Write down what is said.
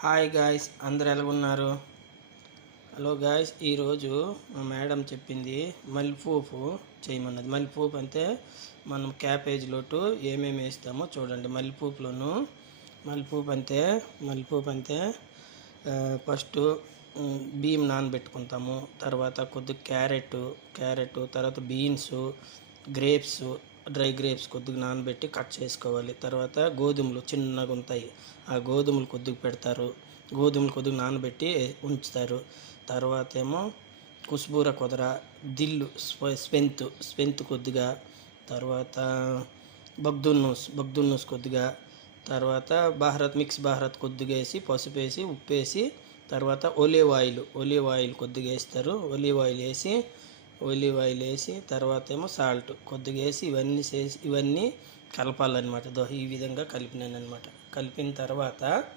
Hi guys, అందరు ఎలాగున్నారు? Hello guys, ఈరోజు మా మేడం చెప్పింది మల్లెపూపు చేయమన్నది. మల్లెపూపు అంటే మనం క్యాబేజీలోటు ఏమేమి వేస్తామో చూడండి. మల్లెపూపు అంటే ఫస్ట్ బియ్యం నానబెట్టుకుంటాము. తర్వాత కొద్దిగా క్యారెట్, తర్వాత బీన్స్, గ్రేప్స్, డ్రై గ్రేప్స్ కొద్దిగా నానబెట్టి కట్ చేసుకోవాలి. తర్వాత గోధుమలు చిన్నగా ఉంటాయి, ఆ గోధుమలు కొద్దిగా పెడతారు. గోధుమలు కొద్దిగా నానబెట్టి ఉంచుతారు. తర్వాత ఏమో కుస్బూర కొదర, దిల్లు, స్పెంత్ కొద్దిగా, తర్వాత బగ్దుల్ నూస్ కొద్దిగా, తర్వాత మిక్స్ భారత్ కొద్దిగా వేసి, పసుపు వేసి, ఉప్పు వేసి, తర్వాత ఒలివ్ ఆయిల్ కొద్దిగా వేస్తారు. ఒలివ్ ఆయిల్ వేసి తర్వాత ఏమో సాల్ట్ కొద్దిగా వేసి ఇవన్నీ కలపాలన్నమాట. ఈ విధంగా కలిపినాను అనమాట. కలిపిన తర్వాత